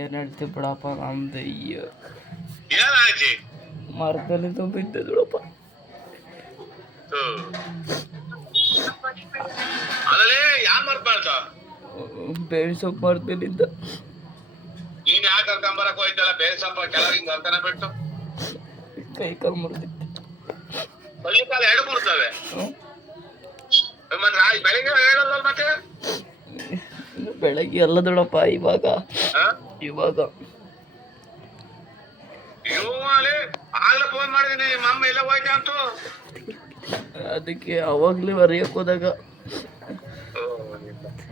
ಏನ್ ಹೇಳ್ತಿ ಬಿಡಪ್ಪ ನಮ್ದು ಏನಾಯ್ತಿ ಮರದಲ್ಲಿ ತುಂಬಿದ್ದೆ ಬಿಡಪ್ಪ. ಅಲ್ಲೇ ಯಾರು ಮರ್ಬಾರ್ದ ಬೇವಿನ ಸೊಪ್ಪು ಮರದಲ್ಲಿದ್ದ. ನೀನ್ ಯಾಕೆ ಕರ್ಕೊಂಬರಕ್ ಹೋಯ್ತಲ್ಲ ಬೇರೆ ಸ್ವಲ್ಪ ಕೆಳಗಿಂದ ಕರ್ಕನ ಬಿಟ್ಟು ಕೈ ಕಾಲು ಮುರಿದಿತ್ತು. ಕೈ ಕಾಲು ಎರಡು ಮುರ್ತವೆ ಮತ್ತೆ ಬೆಳಿಗ್ಗೆ ಹೇಳಲ್ಲ ಮತ್ತೆ ಬೆಳಗ್ಗೆ ಎಲ್ಲ ದೊಡಪ್ಪ ಇವಾಗ ಆಗ್ಲೇ ಫೋನ್ ಮಾಡಿದೀನಿ ನಿಮ್ಮ ಅಮ್ಮ ಎಲ್ಲ ಹೋಯ್ತಾ ಅಂತು. ಅದಕ್ಕೆ ಅವಾಗ್ಲೇ ಬರೆಯಕ್ ಹೋದಾಗ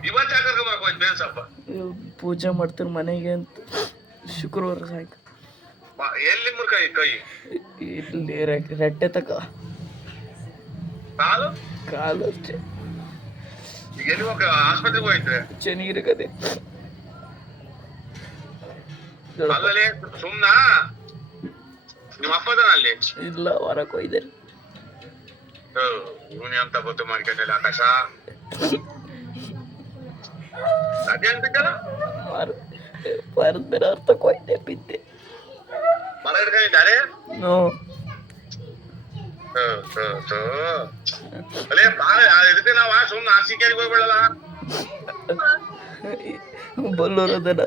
ಇವತ್ತು ಯಾಕೆ ಕರ್ಕೊಂಬರಕ್ ಹೋಯ್ತು ಬೇರೆ ಸ್ವಲ್ಪ ಪೂಜೆ ಮಾಡ್ತೀನಿ ಮನೆಗೆ ಅಂತ ಶುಕ್ರವಾರ ಸಾಯಂಕಾಲ. ಎಲ್ಲಿ ಮುರ್ಕ ಕೈ ಇಲ್ಲಿ ರೆಟ್ಟೆ ತಕ ಕಾಲು ಕಾಲು ಅಷ್ಟೇ. ಈಗ ಎಲ್ಲಿ ಹೋಗ ಆಸ್ಪತ್ರೆಗೆ ಹೋಯ್ತು ಚೆನ್ನಾಗಿರಕದೆ ಅಲ್ಲಲ್ಲಿ ಸುಮ್ನ ನಿಮ್ಮ ಅಪ್ಪದನ ಅಲ್ಲಿ ಇಲ್ಲ ಹೊರಕ್ ಹೋಯ್ದೆ. ಇವನಿ ಅಂತ ಗೊತ್ತು ಮಾಡ್ಕೊಂಡಲ್ಲ ಆಕಾಶ ಅದೇ ಅನ್ಬಿಟ್ಟಲ್ಲ ಮರದ ಬೇರೆ ಅರ್ಥಕ್ಕೆ ಹೋಯ್ದೆ ಬಿದ್ದೆ. ಮರ ಹಿಡ್ಕೊಂಡಿದ್ದಾರೆ ಅಲ್ಲೇ ಇದಕ್ಕೆ ನಾವು ಸುಮ್ನೆ ಆರ್ಸಿಕೆರಿಗೆ ಹೋಗ್ಬಿಡಲ್ಲ ಬಲ್ಲೂರು ಅದನ್ನ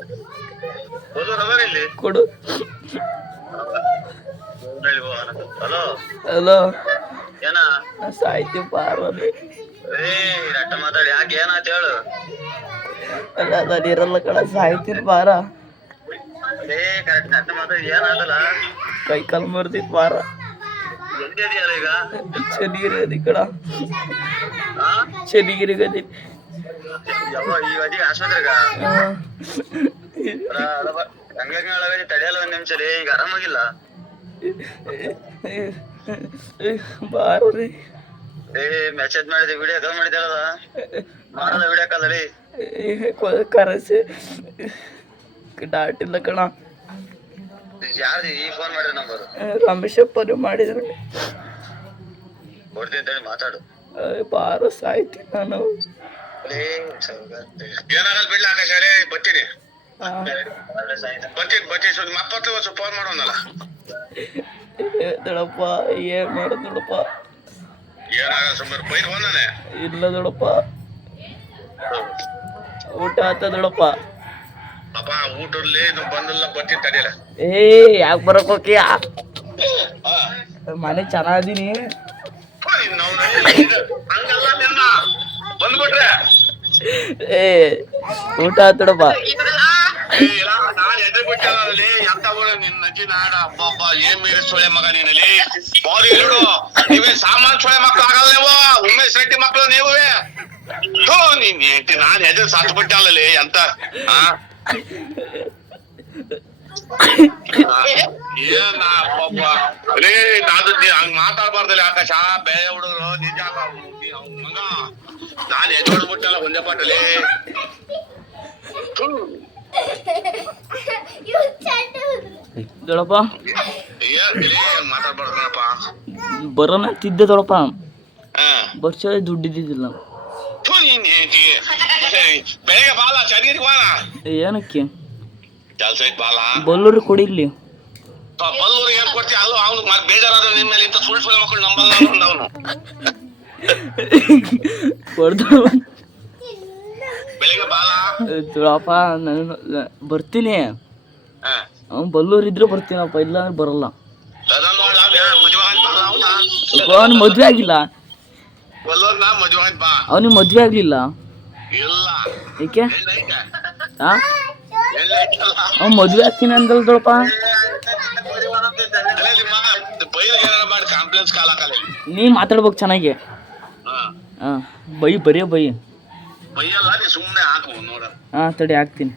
ಅದಾರ ಇಲ್ಲಿ ಕೊಡು. ಹಲೋ ಹಲೋ ಏನ ಸಾಯ್ತಿ ಪಾರಲ್ಲಿ ರಟ್ಟ ಮಾತಾಡಿ ಯಾಕೆ ಏನಾಯ್ತು ಹೇಳು. ಅಲ್ಲ ನಾನು ಇರಲ್ಲ ಕಣ ಸಾಯ್ತೀನಿ ಬಾರ. ಕರೆಕ್ಟ್ ರಟ್ಟ ಮಾತಾಡಿ ಏನಾದಲ್ಲ ಕೈ ಕಾಲು ಮರ್ದಿತ್ತು ಬಾರ. ಎಲ್ಲಿದೆಯಲ್ಲ ಈಗ ಚೆನ್ನಾಗಿರಿ ಅದಿ ಕಣ ಚೆನ್ನಾಗಿರಿ ಗದಿ ಈಗ ಅದಿ ಆಸ್ಪತ್ರೆಗ ಹಂಗಾಗಿ ತಡೆಯಲ್ಲ ಒಂದ್ ನಿಮಿಷ ಈಗ ಆರಾಮಾಗಿಲ್ಲ ಬಾರ್ರಿ. ಮೆಸೇಜ್ ಮಾಡಿದೆ ವಿಡಿಯೋ ಕಾಲ್ ಮಾಡಿದಾರಲ್ಲ ಮಾಡಲ್ಲ ವಿಡಿಯೋ ಕಾಲ್ ಅಲ್ಲಿ ಕರೆಸಿ ಡಾಟಿಲ್ಲ ಕಣ. ಯಾರ್ದು ಈ ಫೋನ್ ಮಾಡಿದ ನಂಬರ್ ರಮೇಶಪ್ಪರು ಮಾಡಿದ್ರು. ಕೊಡ್ತೀನಿ ಅಂತೇಳಿ ಮಾತಾಡು. ಬಾರ ಸಾಯ್ತೀನಿ ನಾನು. ಏನಾಗಲ್ಲ ಬಿಡ್ಲ ಆಕಾಶ ಬರ್ತೀನಿ ನಿಮ್ಮ ಅಪ್ಪತ್ತು ಸ್ವಲ್ಪ ಫೋನ್ ಮಾಡೋಣಲ್ಲ. ದೊಡಪ್ಪ ಏನ್ ಮಾಡೋದು ದೊಡಪ್ಪ. ಏನಾಗಲ್ಲ ಸುಮ್ಮನೆ ಬೈರ್ ಬಂದಾನೆ ಇಲ್ಲ ದೊಡಪ್ಪ. ಊಟ ಆತ ದೊಡಪ್ಪ. ಅಪ್ಪ ಊಟಲ್ಲಿ ನೀವು ಬಂದಿಲ್ಲ ಬರ್ತೀನಿ ತಡೆಯಲ್ಲ. ಯಾಕೆ ಬರಕ್ ಹೋಗ್ತೀಯ ಮನೆ ಚೆನ್ನಾಗಿದ್ದೀನಿ. ಹಂಗಲ್ಲ ನಿನ್ನ ಬಂದ್ಬಿಟ್ರೆ ಊಟ ಆತಡಪ್ಪ. ನಾನ್ ಎದೆ ಬಿಟ್ಟಲ್ಲಿ ಎಂತ ನಿನ್ನ ಅಜ್ಜಿ ನಾಡ ಅಬ್ಬ ಏನ್ ಮೀರಿ ಸೊಳೆ ಮಗ ನೀನಲ್ಲಿ ಬಾರಿ ಇರು ನೀವೇ ಸಾಮಾನ್ ಸೊಳೆ ಮಕ್ಳು ಆಗಲ್ಲ ನೀವು ಉಮೇಶ್ ರೆಡ್ಡಿ ಮಕ್ಳು ನೀವೇ ನೀನ್ ಹೇಳ್ತಿ ನಾನ್ ಎದೆ ಸಾತ್ ಬಿಟ್ಟಲ್ಲಿ ಎಂತ ಏನ ಅಬ್ಬ ಅಲೇ ನಾನು ಹಂಗ್ ಮಾತಾಡ್ಬಾರ್ದಲ್ಲಿ ಆಕಾಶ ಬೇರೆ ಹುಡುಗರು ನಿಜ ಮಗ ನಾನ್ ಎದೆ ಹೊಡ್ಬಿಟ್ಟಲ್ಲ ಒಂದೇ ಪಾಟಲ್ಲಿ ದೊಡಪ್ಪ ಮಾತಾಡ್ಬಾರ್ದಪ್ಪ ಬರೋಣ ತಿದ್ದೆ ದೊಡಪ್ಪ. ವರ್ಷ ದುಡ್ಡಿದ್ದಿಲ್ಲ ಬೆಳಿಗ್ಗೆ ಬಾಲ ಚೆನ್ನಾಗಿ ಬಾಲ ಏನಕ್ಕೆ ಕೆಲ್ಸ ಐತ್ ಬಾಲ ಬಲ್ಲೂರಿ ಕೊಡಿಲ್ಲಿ ಬಲ್ಲೂರಿಗೆ ಏನ್ ಕೊಡ್ತೀಯ ಅಲ್ಲೂ ಅವ್ನು ಬೇಜಾರಾದ್ರೆ ನಿನ್ ಮೇಲೆ ಇಂಥ ಸುಳ್ಳು ಸುಳ್ಳು ಮಕ್ಕಳು ನಂಬಲ್ಲ ಅವನು ಕೊಡ್ದ ಬೆಳಿಗ್ಗೆ ಬಾಲ ದೊಡಪ್ಪ ನಾನು ಬರ್ತೀನಿ. ಅವ್ನು ಬಲ್ಲೂರ್ ಇದ್ರೆ ಬರ್ತೀನಪ್ಪ ಇಲ್ಲ ಅಂದ್ರೆ ಬರಲ್ಲ. ಅವ್ನು ಮದ್ವೆ ಆಗಿಲ್ಲ. ಅವನಿಗೆ ಮದ್ವೆ ಆಗ್ಲಿಲ್ಲ. ಏಕೆ ಅವ್ನು ಮದ್ವೆ ಆಗ್ತೀನಿ ಅಂದಲ್ ದೊಡಪ್ಪ. ನೀ ಮಾತಾಡ್ಬೇಕು ಚೆನ್ನಾಗಿ. ಬೈ ಬರೀ ಬೈ ಸುಮ್ಮನೆ ಹಾಕು ನೋಡ. ತಡಿ ಹಾಕ್ತೀನಿ.